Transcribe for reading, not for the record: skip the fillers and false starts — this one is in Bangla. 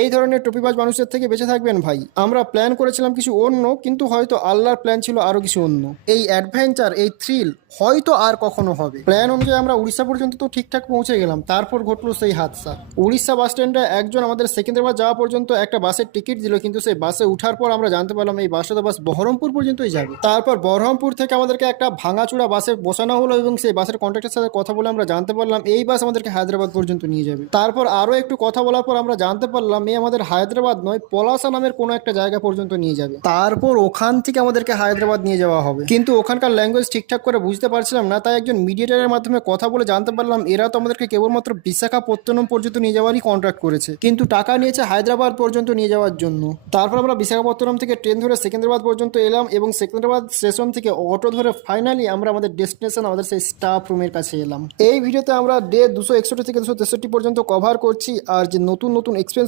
এই ধরনের টপিবাজ মানুষদের থেকে বেঁচে থাকবেন ভাই। আমরা প্ল্যান করেছিলাম কিছু অন্য, কিন্তু হয়তো আল্লাহর প্ল্যান ছিল আরো কিছু অন্য। এই অ্যাডভেঞ্চার, এই থ্রিল হয়তো আর কখনো হবে। প্ল্যান অনুযায়ী আমরা উড়িষ্যা পর্যন্ত তো ঠিকঠাক পৌঁছে গেলাম, তারপর ঘটলো সেই হাদসা। উড়িষ্যা বাস স্ট্যান্ডে একজন আমাদের সেকেন্দ্রাবাদ যাওয়া পর্যন্ত একটা বাসের টিকিট দিল, কিন্তু সেই বাসে উঠার পর আমরা জানতে পারলাম এই বাসটা তো বাস বহরমপুর পর্যন্তই যাবে। তারপর বহরমপুর থেকে আমাদেরকে একটা ভাঙাচুরা বাসে বসানো হলো এবং সেই বাসের কন্ট্রাক্টরের সাথে কথা বলে আমরা জানতে পারলাম এই বাস আমাদেরকে হায়দ্রাবাদ পর্যন্ত নিয়ে যাবে। তারপর আরও একটু কথা বলার পর আমরা জানতে পারলাম এই আমাদের হায়দ্রাবাদ নয়, পলাশা নামের কোনো একটা জায়গা পর্যন্ত নিয়ে যাবে। তারপর ওখান থেকে আমাদেরকে হায়দ্রাবাদ নিয়ে যাওয়া হবে, কিন্তু ওখানকার ল্যাঙ্গুয়েজ ঠিকঠাক করে বুঝতে পারছিলাম না, তাই একজন মিডিয়েটারের মাধ্যমে কথা বলে জানতে পারলাম এরা তো আমাদেরকে কেবলমাত্র বিশাখাপত্তনম পর্যন্ত নিয়ে যাওয়ারই কন্ট্রাক্ট করেছে, কিন্তু টাকা নিয়েছে হায়দ্রাবাদ পর্যন্ত নিয়ে যাওয়ার জন্য। তারপর আমরা বিশাখাপত্তনম থেকে ট্রেন ধরে সেকেন্দ্রাবাদ পর্যন্ত এলাম এবং সেকেন্দ্রাবাদ স্টেশন থেকে অটো ধরে ফাইনালি আমরা আমাদের ডেস্টিনেশন, আমাদের সেই স্টাফ রুমের কাছে এলাম। এই ভিডিওতে আমরা ডে 261 থেকে 263 পর্যন্ত কভার করছি, আর যে নতুন নতুন এক্সপেরিয়েন্স